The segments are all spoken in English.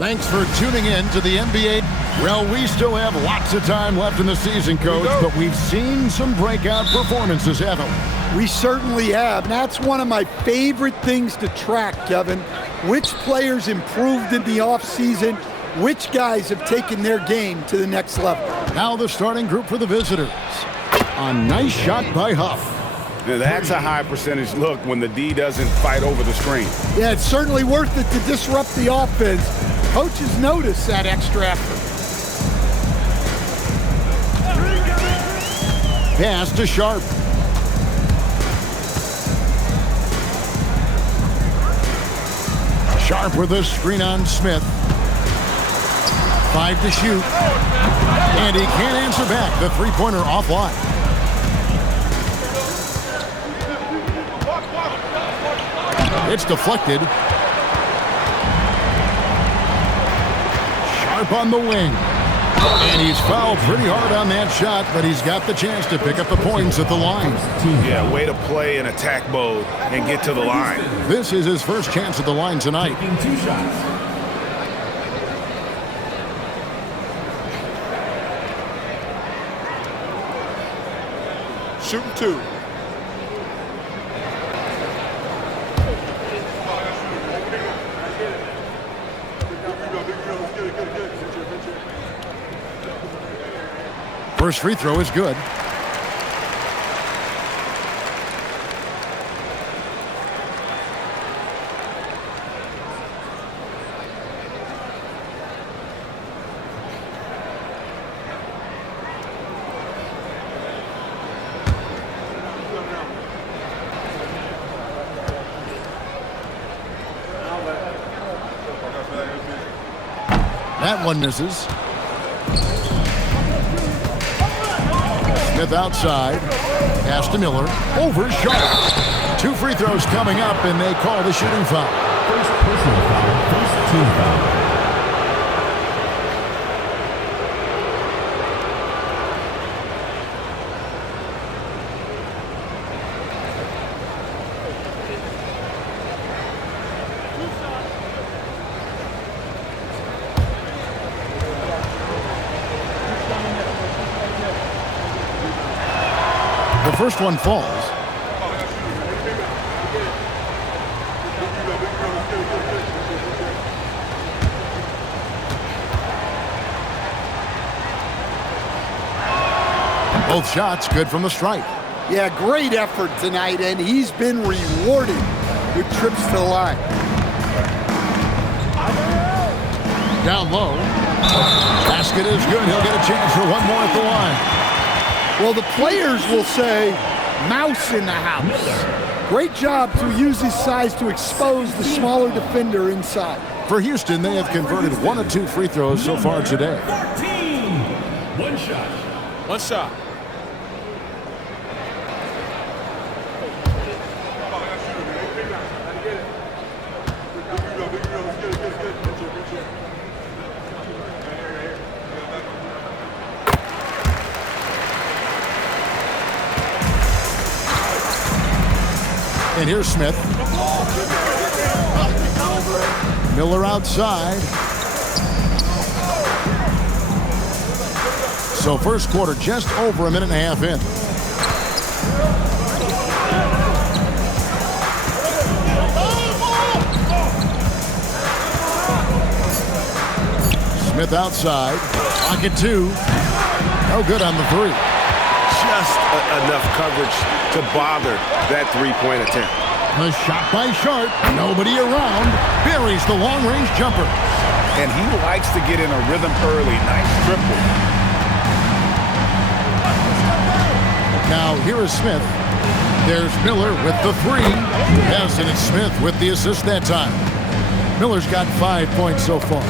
Thanks for tuning in to the NBA. Well, we still have lots of time left in the season, Coach, but we've seen some breakout performances, haven't we? We certainly have. And that's one of my favorite things to track, Kevin. Which players improved in the offseason, which guys have taken their game to the next level. Now the starting group for the visitors. A nice shot by Huff. Now that's a high percentage look when the D doesn't fight over the screen. Yeah, it's certainly worth it to disrupt the offense. Coaches notice that extra effort. Pass to Sharp. Sharp with a screen on Smith. 5 to shoot. And he can't answer back. The three-pointer offline. It's deflected. Sharp on the wing. And he's fouled pretty hard on that shot, but he's got the chance to pick up the points at the line. Yeah, way to play in attack mode and get to the line. This is his first chance at the line tonight. Taking 2 shots. Shooting 2. First free throw is good. That one misses. Smith outside. Pass to Miller. Over Sharp. 2 free throws coming up, and they call the shooting foul. First personal foul, first team foul. The first one falls. Both shots good from the stripe. Yeah, great effort tonight, and he's been rewarded with trips to the line. Down low. Basket is good. He'll get a chance for one more at the line. Well, the players will say, mouse in the house. Great job to use his size to expose the smaller defender inside. For Houston, they have converted 1 of 2 free throws so far today. 14. 1 shot. 1 shot. And here's Smith. Miller outside. So first quarter just over a minute and a half in. Smith outside. Pocket 2. No good on the 3. Just enough coverage to bother that three-point attempt. A shot by Sharp. Nobody around. Buries the long-range jumper. And he likes to get in a rhythm early. Nice triple. Now here is Smith. There's Miller with the 3. Yes, and it's Smith with the assist that time. Miller's got 5 points so far.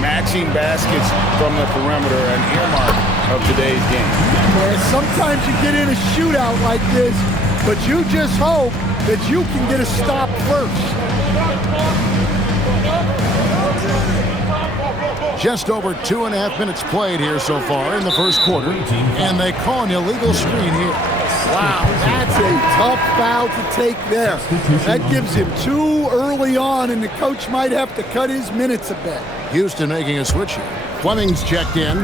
Matching baskets from the perimeter, an earmark of today's game. Yeah, sometimes you get in a shootout like this, but you just hope that you can get a stop first. Just over 2.5 minutes played here so far in the first quarter, and they call an illegal screen here. Wow, that's a tough foul to take there. That gives him 2 early on, and the coach might have to cut his minutes a bit. Houston making a switch here. Fleming's checked in.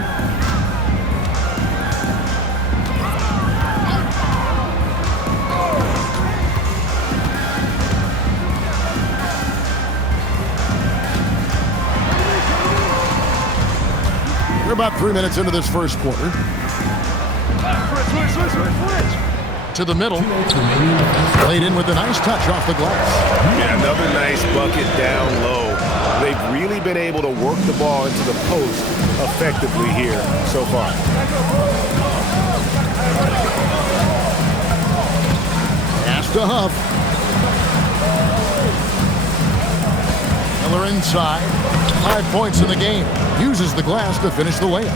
We're about 3 minutes into this first quarter. To the middle. Played in with a nice touch off the glass. Yeah, another nice bucket down low. They've really been able to work the ball into the post effectively here so far. Pass to Huff. Miller inside. 5 points in the game. Uses the glass to finish the layup.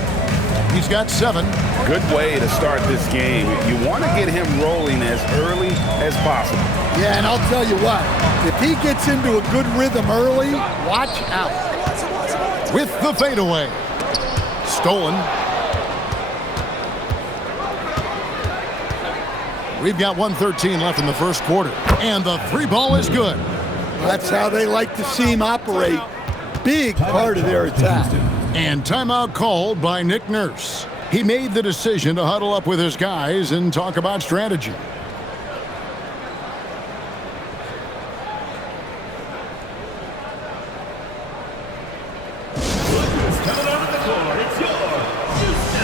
He's got 7. Good way to start this game. You want to get him rolling as early as possible. Yeah, and I'll tell you what, if he gets into a good rhythm early, watch out. With the fadeaway. Stolen. We've got 1:13 left in the first quarter. And the 3 ball is good. That's how they like to see him operate. Big part of their attack. And timeout called by Nick Nurse. He made the decision to huddle up with his guys and talk about strategy. Coming onto the court, it's your Houston.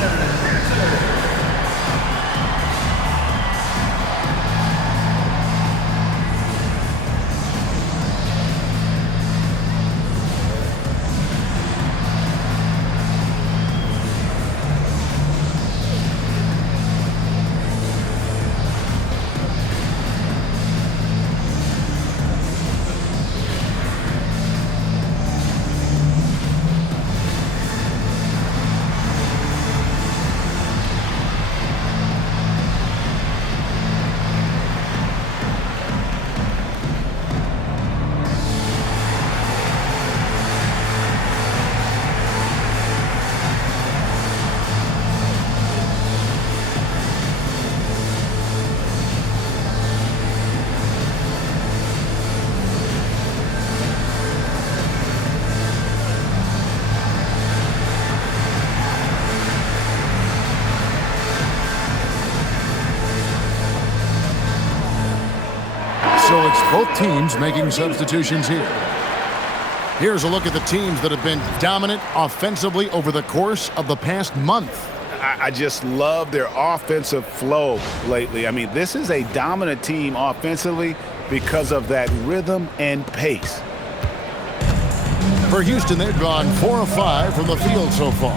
So it's both teams making substitutions here. Here's a look at the teams that have been dominant offensively over the course of the past month. I just love their offensive flow lately. I mean, this is a dominant team offensively because of that rhythm and pace. For Houston, they've gone 4 of 5 from the field so far.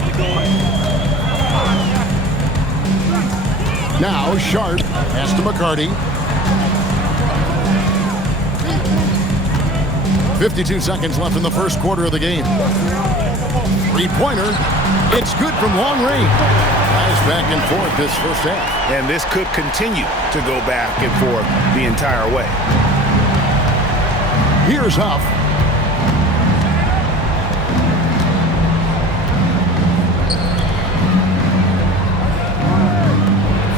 Now Sharp pass to McCarty. 52 seconds left in the first quarter of the game. Three-pointer. It's good from long range. Nice back and forth this first half. And this could continue to go back and forth the entire way. Here's Huff.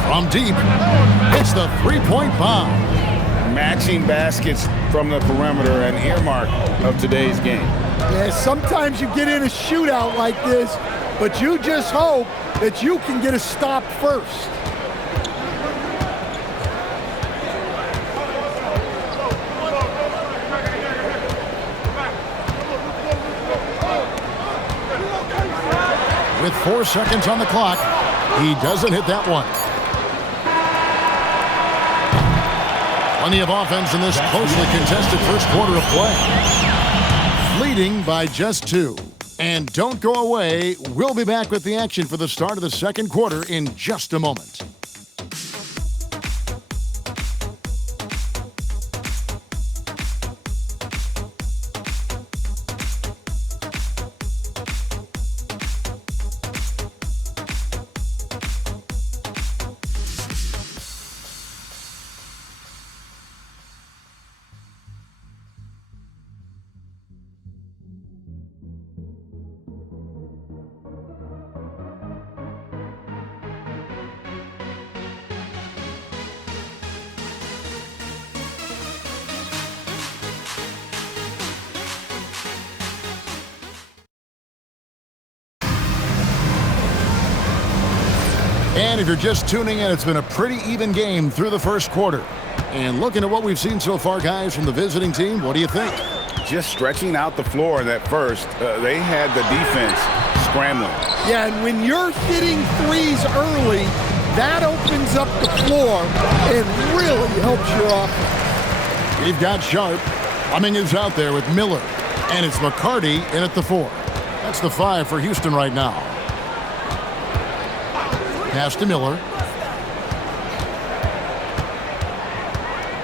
From deep, it's the three-point bomb. Matching baskets from the perimeter, an earmark of today's game. Yeah, sometimes you get in a shootout like this, but you just hope that you can get a stop first. With 4 seconds on the clock, he doesn't hit that one. Plenty of offense in this closely contested first quarter of play. Leading by just 2. And don't go away. We'll be back with the action for the start of the second quarter in just a moment. And if you're just tuning in, it's been a pretty even game through the first quarter. And looking at what we've seen so far, guys, from the visiting team, what do you think? Just stretching out the floor in that first, they had the defense scrambling. Yeah, and when you're hitting threes early, that opens up the floor and really helps your offense. We've got Sharp. Humming is out there with Miller. And it's McCarty in at the 4. That's the 5 for Houston right now. Pass to Miller.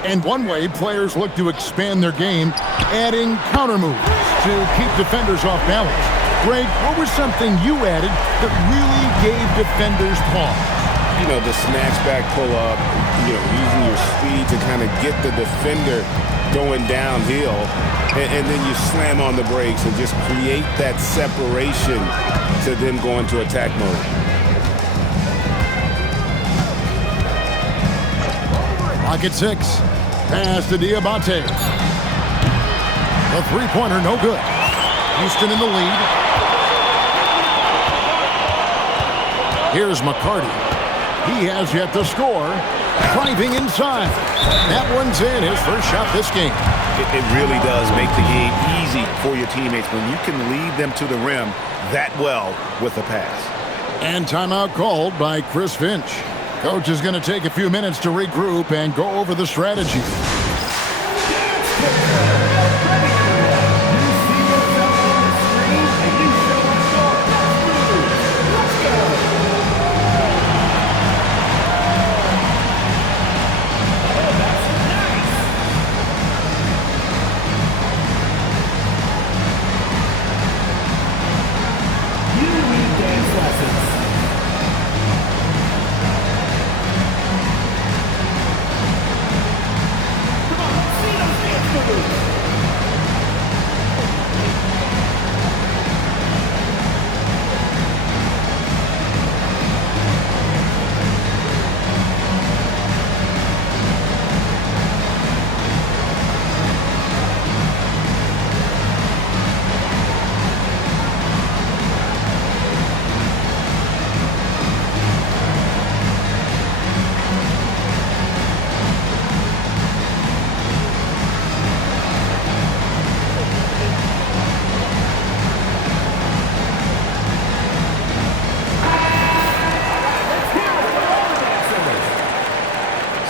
And one way players look to expand their game, adding counter moves to keep defenders off balance. Greg, what was something you added that really gave defenders pause? You know, the snatch back pull up, you know, using your speed to kind of get the defender going downhill, and then you slam on the brakes and just create that separation to then go into attack mode. Pocket 6. Pass to Diabate. The three-pointer, no good. Houston in the lead. Here's McCarty. He has yet to score. Driving inside. That one's in. His first shot this game. It really does make the game easy for your teammates when you can lead them to the rim that well with a pass. And timeout called by Chris Finch. Coach is going to take a few minutes to regroup and go over the strategy.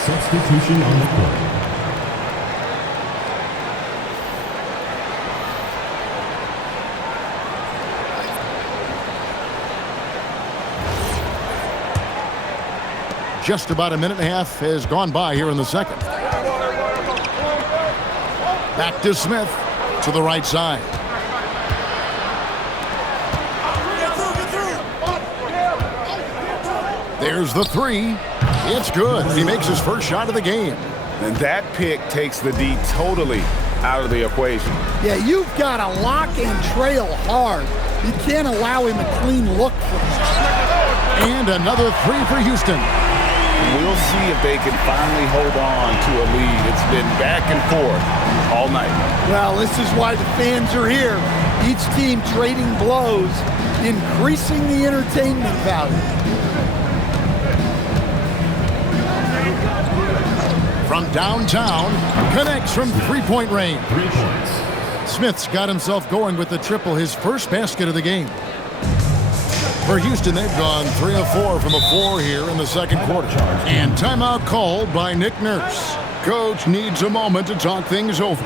Substitution on the court. Just about a minute and a half has gone by here in the second. Back to Smith to the right side. There's the 3. It's good. He makes his first shot of the game. And that pick takes the D totally out of the equation. Yeah, you've got to lock and trail hard. You can't allow him a clean look for him. And another 3 for Houston. We'll see if they can finally hold on to a lead. It's been back and forth all night. Well, this is why the fans are here. Each team trading blows, increasing the entertainment value. From downtown, connects from three-point range. 3 points. Smith's got himself going with the triple, his first basket of the game. For Houston, they've gone 3 of 4 from the floor here in the second quarter. And timeout called by Nick Nurse. Coach needs a moment to talk things over.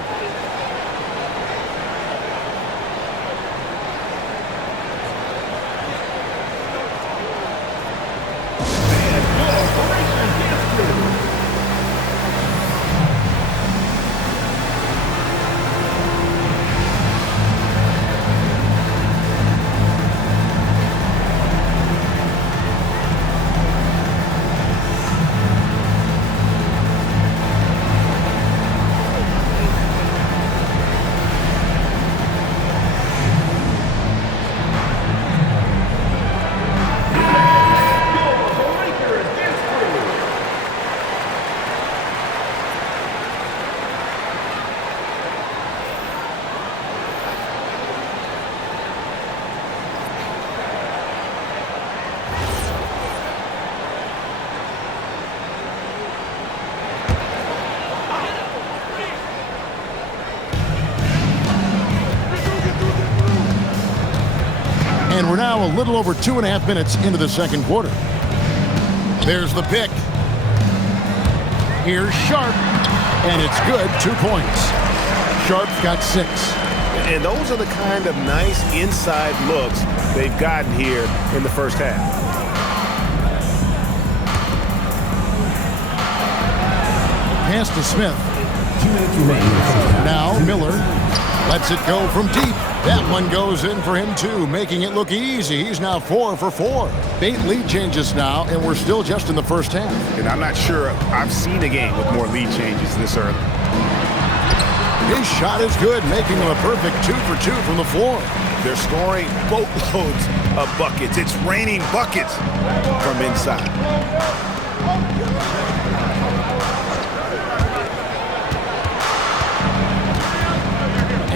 And we're now a little over 2.5 minutes into the second quarter. There's the pick. Here's Sharp, and it's good. 2 points. Sharp's got 6. And those are the kind of nice inside looks they've gotten here in the first half. Pass to Smith. Now Miller lets it go from deep. That one goes in for him too, making it look easy. He's now 4 for 4. 8 lead changes now, and we're still just in the first half. And I'm not sure I've seen a game with more lead changes this early. His shot is good, making him a perfect 2 for 2 from the floor. They're scoring boatloads of buckets. It's raining buckets from inside.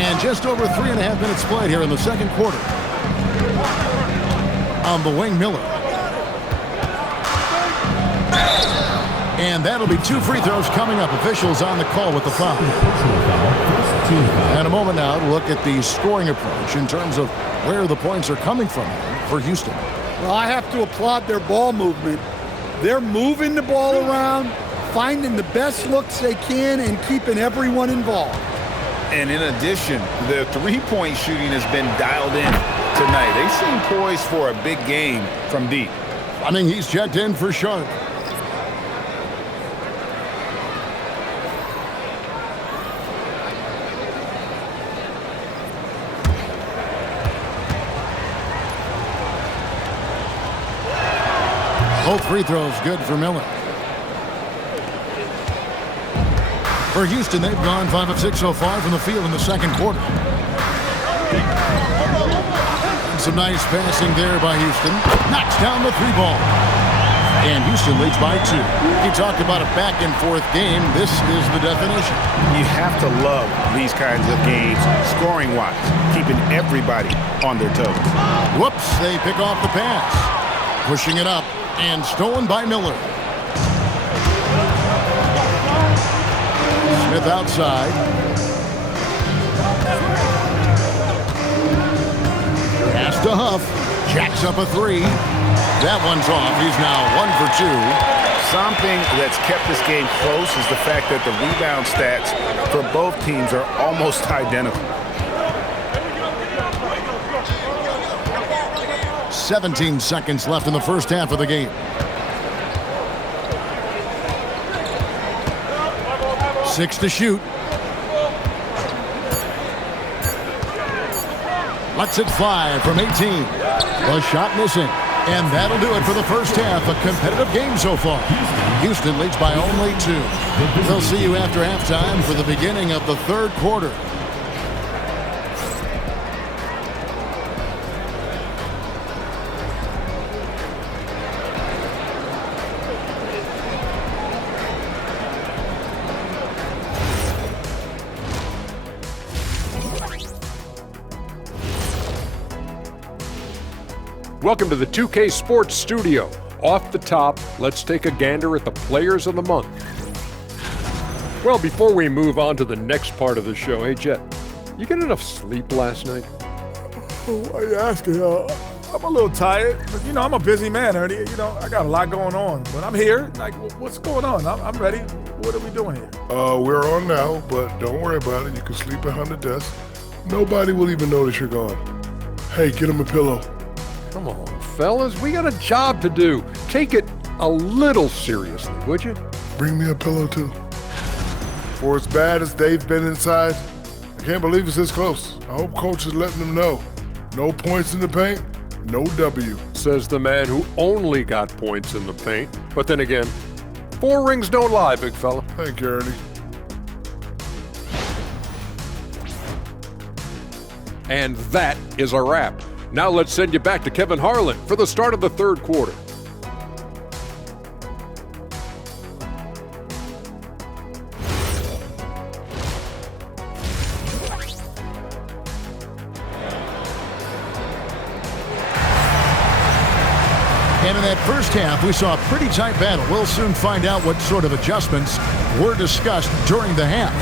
And just over 3.5 minutes played here in the second quarter. On the wing, Miller. And that'll be 2 free throws coming up. Officials on the call with the foul. And a moment now to look at the scoring approach in terms of where the points are coming from for Houston. Well, I have to applaud their ball movement. They're moving the ball around, finding the best looks they can, and keeping everyone involved. And in addition, the three-point shooting has been dialed in tonight. They seem poised for a big game from deep. I mean, he's checked in for Sharp. Both free throws good for Miller. For Houston, they've gone 5 of 6 so far from the field in the second quarter. Some nice passing there by Houston. Knocks down the 3-ball. And Houston leads by 2. You talked about a back-and-forth game. This is the definition. You have to love these kinds of games, scoring-wise, keeping everybody on their toes. Whoops, they pick off the pass. Pushing it up and stolen by Miller. Smith outside. Pass to Huff. Jacks up a 3. That one's off. He's now 1 for 2. Something that's kept this game close is the fact that the rebound stats for both teams are almost identical. 17 seconds left in the first half of the game. 6 to shoot. Lets it fly from 18. The shot missing. And that'll do it for the first half. A competitive game so far. Houston leads by only 2. We'll see you after halftime for the beginning of the third quarter. Welcome to the 2K Sports Studio. Off the top, let's take a gander at the Players of the Month. Well, before we move on to the next part of the show, hey, Jet, you get enough sleep last night? Why are you asking? I'm a little tired, but, I'm a busy man, Ernie. I got a lot going on, but I'm here. Like, what's going on? I'm ready. What are we doing here? We're on now, but don't worry about it. You can sleep behind the desk. Nobody will even notice you're gone. Hey, get him a pillow. Come on, fellas, we got a job to do. Take it a little seriously, would you? Bring me a pillow, too. For as bad as they've been inside, I can't believe it's this close. I hope coach is letting them know. No points in the paint, no W. Says the man who only got points in the paint. But then again, 4 rings don't lie, big fella. Thank you, Ernie. And that is a wrap. Now let's send you back to Kevin Harlan for the start of the third quarter. And in that first half, we saw a pretty tight battle. We'll soon find out what sort of adjustments were discussed during the half.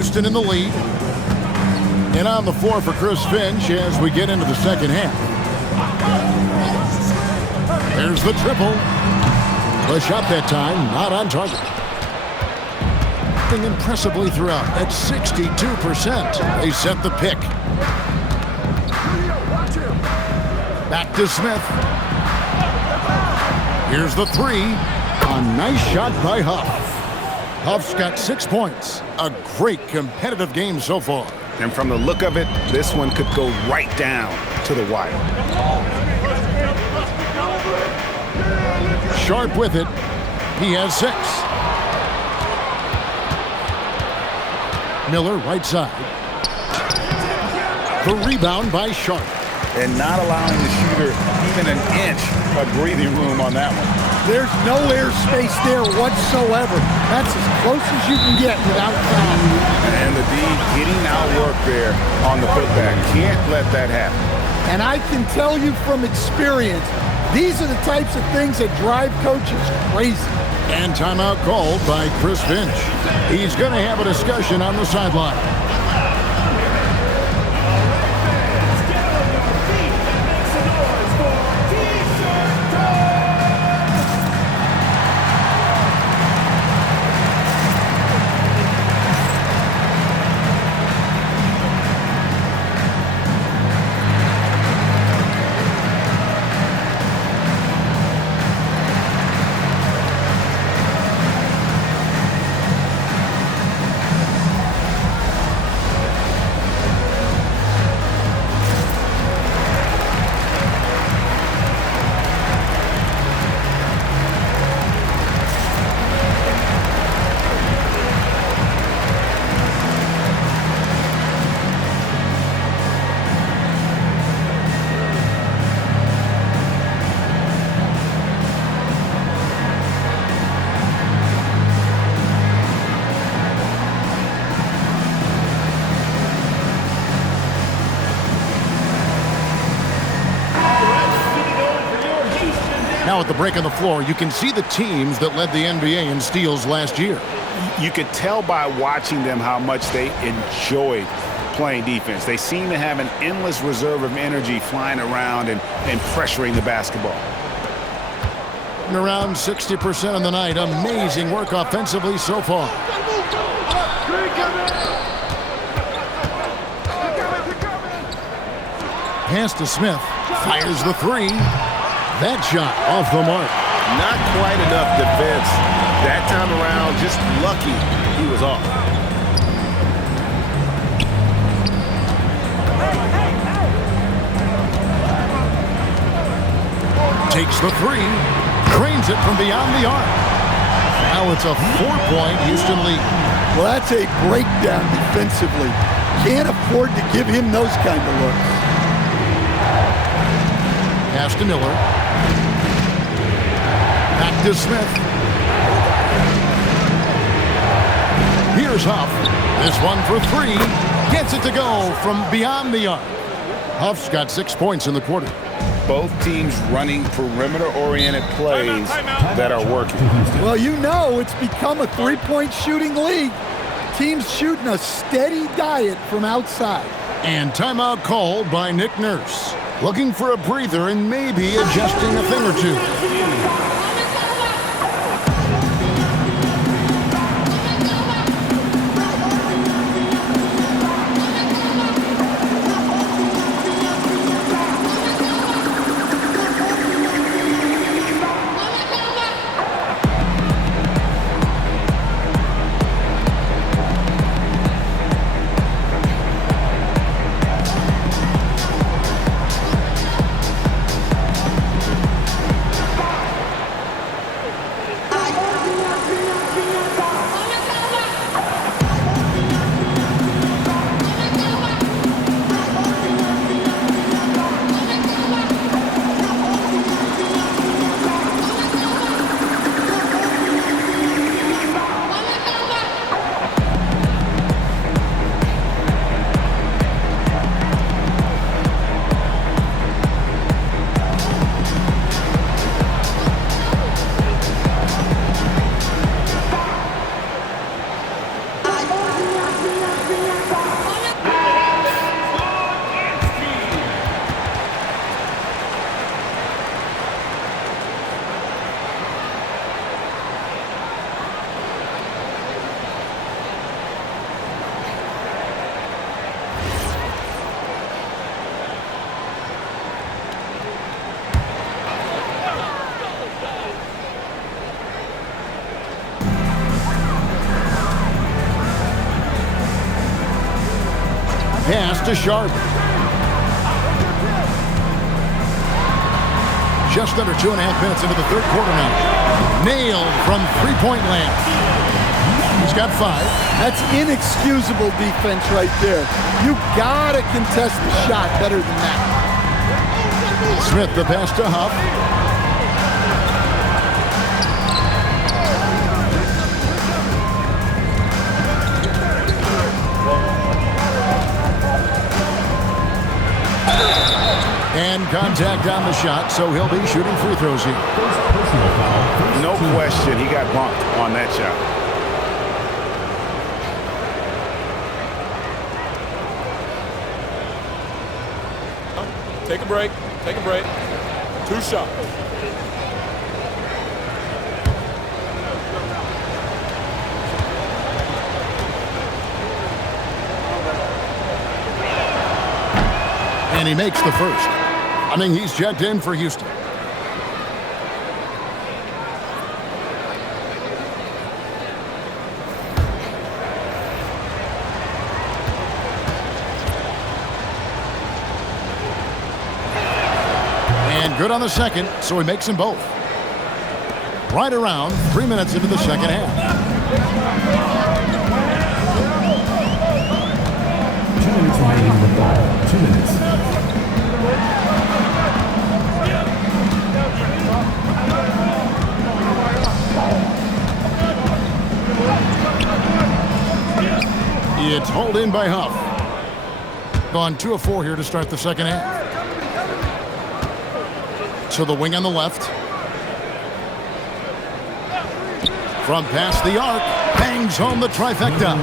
Houston in the lead. And on the floor for Chris Finch as we get into the second half. There's the triple. The shot that time, not on target. Impressively throughout at 62%. They set the pick. Back to Smith. Here's the three. A nice shot by Huff. Huff's got 6 points. A great competitive game so far. And from the look of it, this one could go right down to the wire. Sharp with it. He has 6. Miller, right side. The rebound by Sharp. And not allowing the shooter even an inch of breathing room on that one. There's no airspace there whatsoever. That's as close as you can get without foul. And the D getting outwork there on the putback. Can't let that happen. And I can tell you from experience, these are the types of things that drive coaches crazy. And timeout called by Chris Finch. He's going to have a discussion on the sideline. Now at the break on the floor, you can see the teams that led the NBA in steals last year. You could tell by watching them how much they enjoyed playing defense. They seem to have an endless reserve of energy flying around and pressuring the basketball. Around 60% on the night. Amazing work offensively so far. Pass to Smith. Fires the three. That shot off the mark. Not quite enough defense. That time around, just lucky he was off. Takes the three. Trains it from beyond the arc. Now it's a 4-point Houston lead. Well, that's a breakdown defensively. Can't afford to give him those kind of looks. Pass to Miller. Back to Smith. Here's Huff. This one for three. Gets it to go from beyond the arc. Huff's got 6 points in the quarter. Both teams running perimeter-oriented plays that are working. Well, you know it's become a three-point shooting league. Teams shooting a steady diet from outside. And timeout called by Nick Nurse. Looking for a breather and maybe adjusting a thing or two. pass to Sharp. Just under 2.5 minutes into the third quarter now. Nailed from three-point land. He's got 5. That's inexcusable defense right there. You gotta contest the shot better than that. Smith the pass to Huff. And contact on the shot, so he'll be shooting free throws here. No question, he got bumped on that shot. Take a break. Take a break. 2 shots. And he makes the first. I mean, he's checked in for Houston. And good on the second, so he makes them both. Right around 3 minutes into the second half. 2 minutes remaining on the ball. 2 minutes. It's hauled in by Huff. Gone 2 of 4 here to start the second half. So the wing on the left. From past the arc, bangs home the trifecta.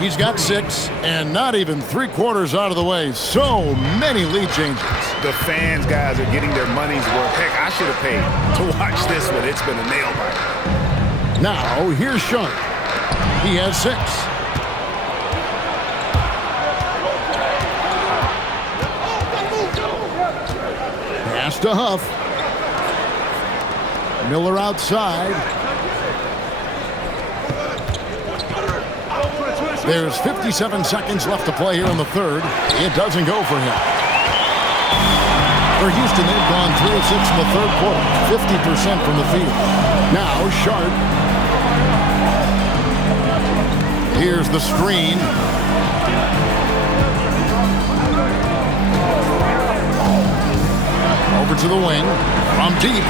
He's got 6, and not even 3/4 out of the way. So many lead changes. The fans, guys, are getting their money's worth. Heck, I should have paid to watch this one. It's been a nail biter. Now, here's Sharp. He has 6. Pass to Huff. Miller outside. There's 57 seconds left to play here in the third. It doesn't go for him. For Houston, they've gone 3 of 6 in the third quarter, 50% from the field. Now, Sharp. Here's the screen. Over to the wing. From deep.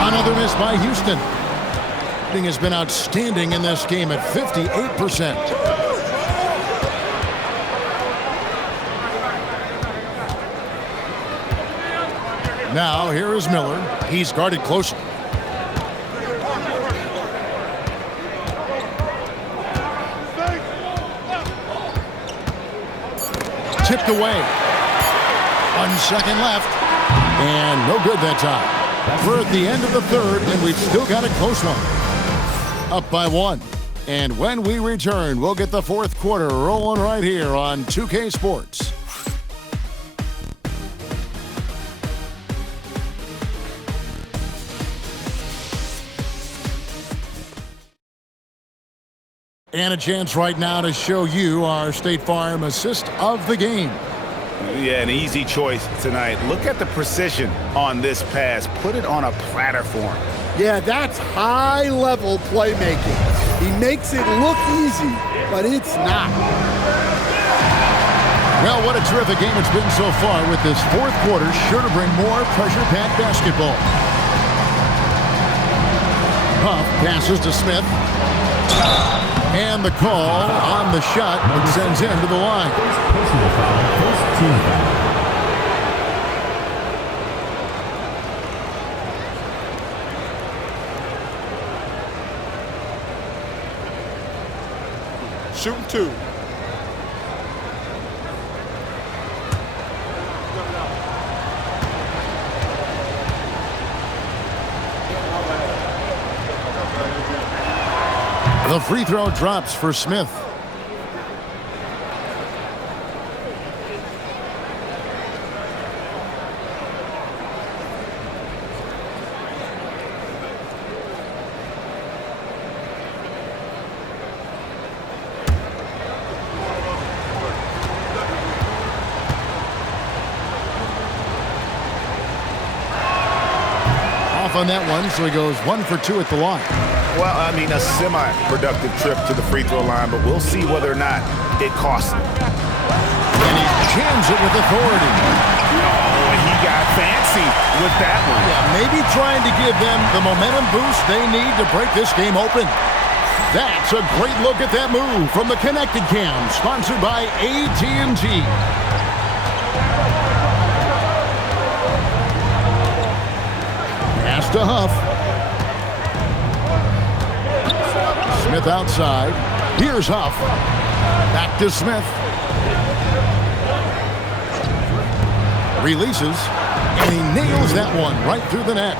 Another miss by Houston. Shooting has been outstanding in this game at 58%. Now, here is Miller. He's guarded closely. Tipped away. 1 second left. And no good that time. We're at the end of the third, and we've still got a close one. Up by 1. And when we return, we'll get the fourth quarter rolling right here on 2K Sports. And a chance right now to show you our State Farm assist of the game. Yeah, an easy choice tonight. Look at the precision on this pass. Put it on a platter for him. Yeah, that's high-level playmaking. He makes it look easy, but it's not. Well, what a terrific game it's been so far, with this fourth quarter sure to bring more pressure-packed basketball. Huff passes to Smith. And the call on the shot that sends him to the line. Personal foul. First team foul. Shooting 2. The free throw drops for Smith. off on that one, so he goes 1 for 2 at the line. Well, I mean, a semi-productive trip to the free throw line, but we'll see whether or not it costs him. And he jams it with authority. Oh, he got fancy with that one. Yeah, maybe trying to give them the momentum boost they need to break this game open. That's a great look at that move from the Connected Cam, sponsored by AT&T. Pass to Huff. Smith outside. Here's Huff. Back to Smith. Releases, and he nails that one right through the net.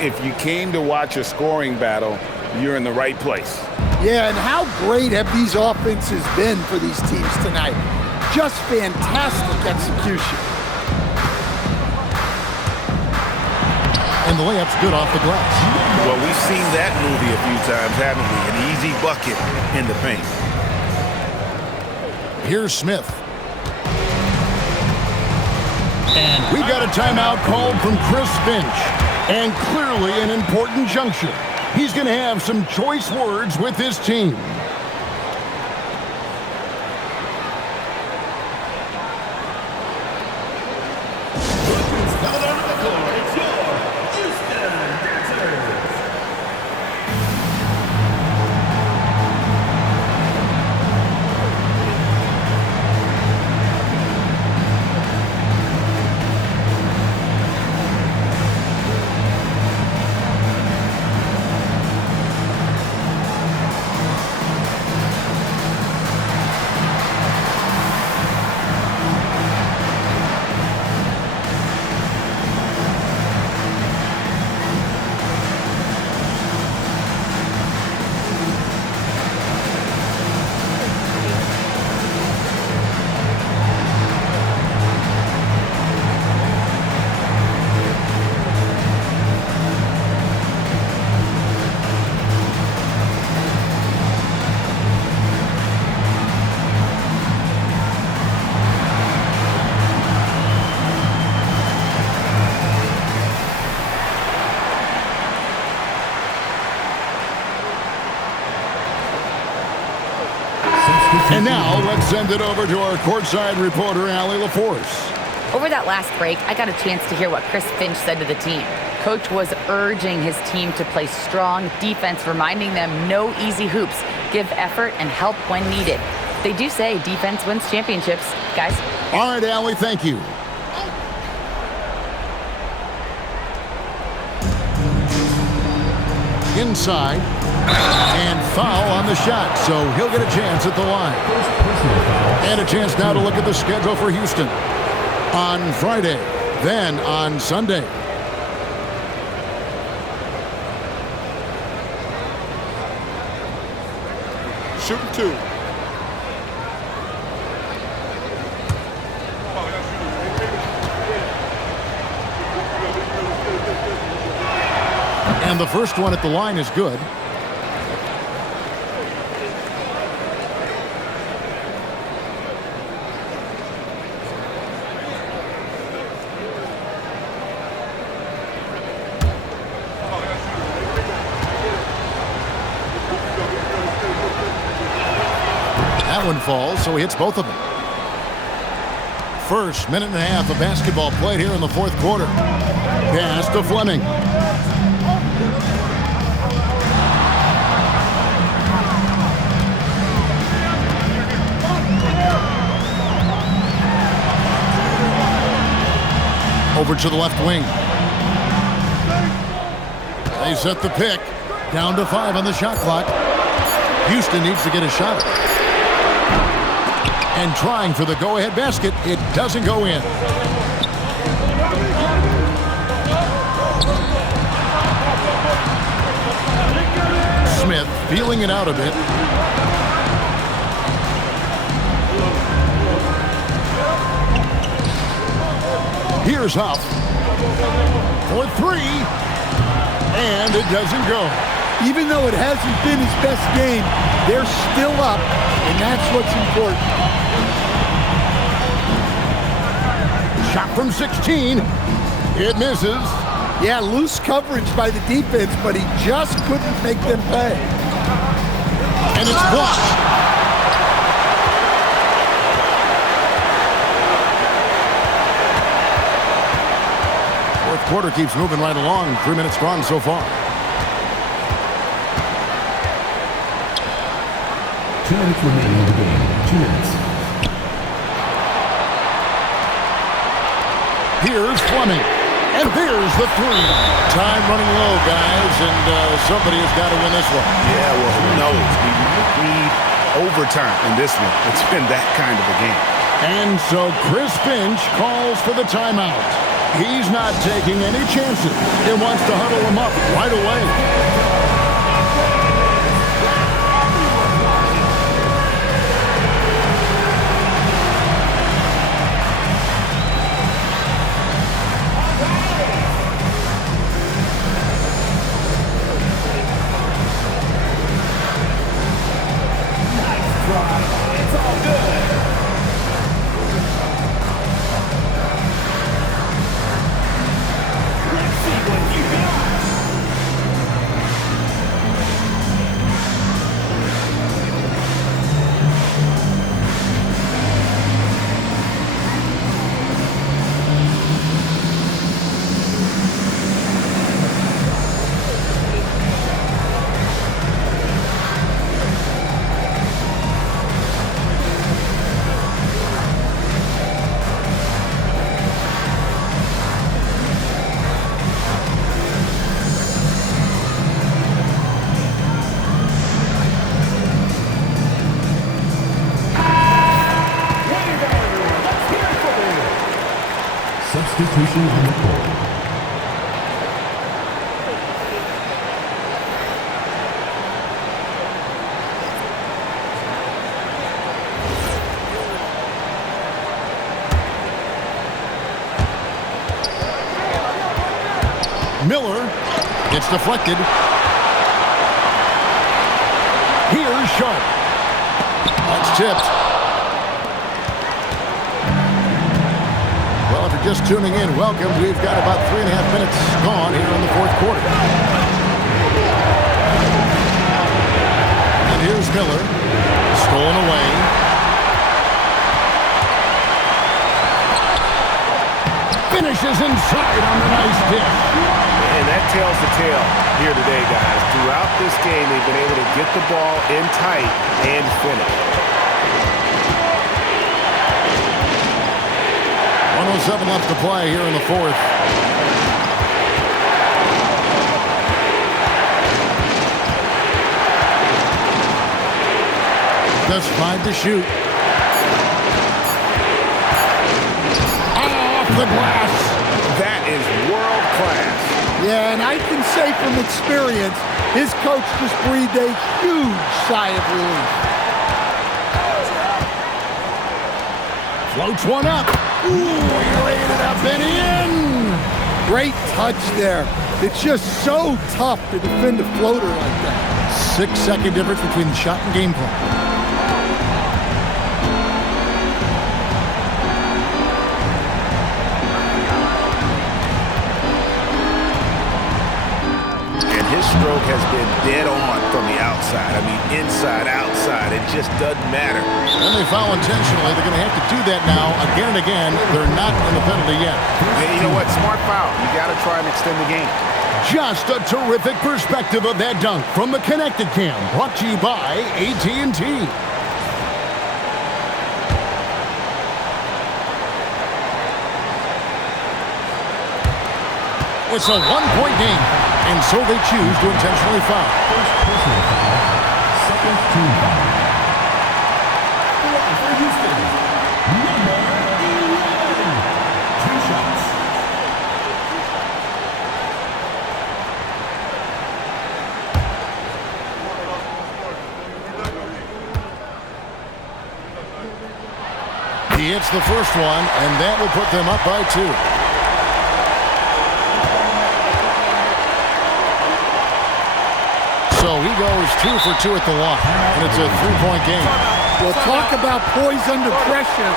If you came to watch a scoring battle, you're in the right place. Yeah, and how great have these offenses been for these teams tonight? Just fantastic execution. And the layup's good off the glass. Well, we've seen that movie a few times, haven't we? An easy bucket in the paint. Here's Smith. And we've got a timeout called from Chris Finch. And clearly an important juncture. He's going to have some choice words with his team. And now, let's send it over to our courtside reporter, Allie LaForce. Over that last break, I got a chance to hear what Chris Finch said to the team. Coach was urging his team to play strong defense, reminding them no easy hoops, give effort, and help when needed. They do say defense wins championships, guys. All right, Allie, thank you. Inside. And foul on the shot, so he'll get a chance at the line. And a chance now to look at the schedule for Houston. On Friday, then on Sunday. Shooting 2. And the first one at the line is good. That one falls, so he hits both of them. First minute and a half of basketball played here in the fourth quarter. Pass to Fleming. Over to the left wing. They set the pick. Down to 5 on the shot clock. Houston needs to get a shot. And trying for the go-ahead basket. It doesn't go in. Smith feeling it out a bit. Here's Huff for 3, and it doesn't go. Even though it hasn't been his best game, they're still up, and that's what's important. Shot from 16. It misses. Yeah, loose coverage by the defense, but he just couldn't make them pay. And it's blocked. Fourth quarter keeps moving right along. 3 minutes gone so far. 2 minutes remaining in the game. 2 minutes. Here's Fleming. And there's the three. Time running low, guys, and somebody has got to win this one. Yeah, well, who knows? We might need overtime in this one. It's been that kind of a game. And so Chris Finch calls for the timeout. He's not taking any chances. He wants to huddle him up right away. Substitution on the court. Miller gets deflected. Here's Sharp. That's tipped. Well, if you're just tuning in, welcome. We've got about 3.5 minutes gone here in the fourth quarter. And here's Miller. Stolen away. Finishes inside on the nice dish. And that tells the tale here today, guys. Throughout this game, they've been able to get the ball in tight and finish. 1:07 left to play here in the fourth. Just 5 to shoot. Off the glass. That is world class. Yeah, and I can say from experience, his coach just breathed a huge sigh of relief. Floats one up. Ooh, he laid it up and in. Great touch there. It's just so tough to defend a floater like that. 6-second difference between the shot and game plan. And his stroke has been dead on from the outside. I mean, inside, outside. It just doesn't matter. When they foul intentionally, they're going to have to do that now again and again. They're not in the penalty yet. And you know what? Smart foul. You got to try and extend the game. Just a terrific perspective of that dunk from the Connected Cam. Brought to you by AT&T. It's a one-point game, and so they choose to intentionally foul. First personal foul. Second team foul. For Houston, number 11. 2 shots. He hits the first one, and that will put them up by 2. So he goes 2 for 2 at the line, and it's a 3-point game. Well, talk about poise under pressure.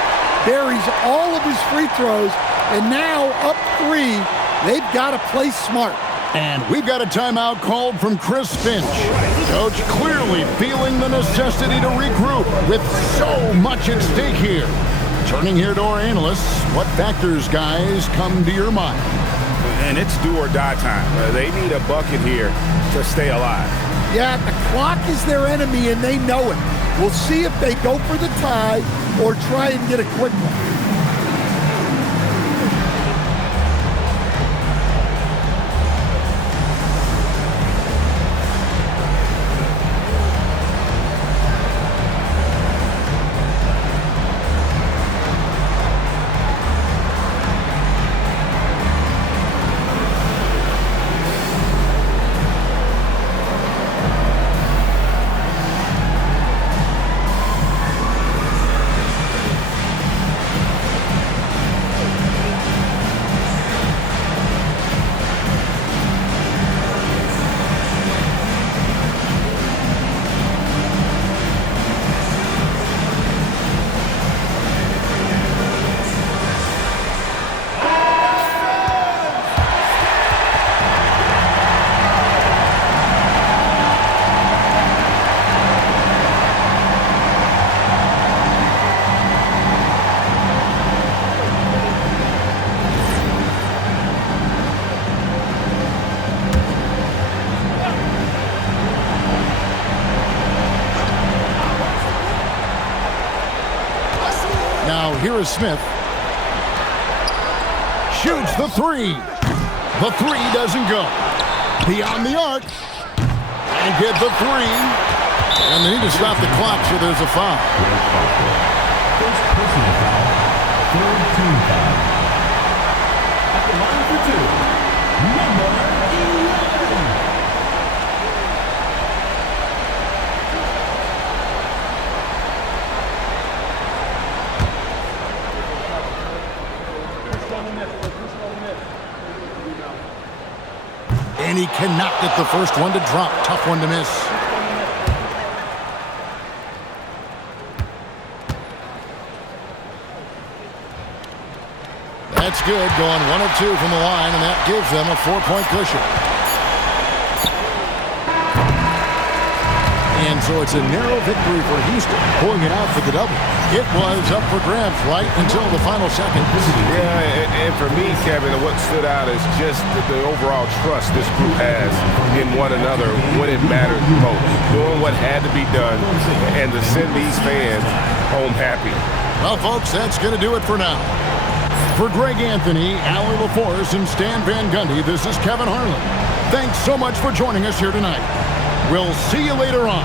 Buries all of his free throws, and now up 3 They've got to play smart. And we've got a timeout called from Chris Finch. Coach clearly feeling the necessity to regroup with so much at stake here. Turning here to our analysts, what factors, guys, come to your mind? And it's do or die time. They need a bucket here to stay alive. Yeah, the clock is their enemy, and they know it. We'll see if they go for the tie or try and get a quick one. Now here is Smith. Shoots the three. The three doesn't go. Beyond the arc. And get the three. And they need to stop the clock, so there's a foul. First personal foul. Third team foul. At the line for two, number 11. And he cannot get the first one to drop. Tough one to miss. That's good. Going 1 of 2 from the line, and that gives them a 4-point cushion. And so it's a narrow victory for Houston, pulling it out for the double. It was up for grabs right until the final seconds. Yeah, and for me, Kevin, what stood out is just the overall trust this group has in one another when it matters most. Doing what had to be done and to send these fans home happy. Well, folks, that's going to do it for now. For Greg Anthony, Allie LaForce, and Stan Van Gundy, this is Kevin Harlan. Thanks so much for joining us here tonight. We'll see you later on.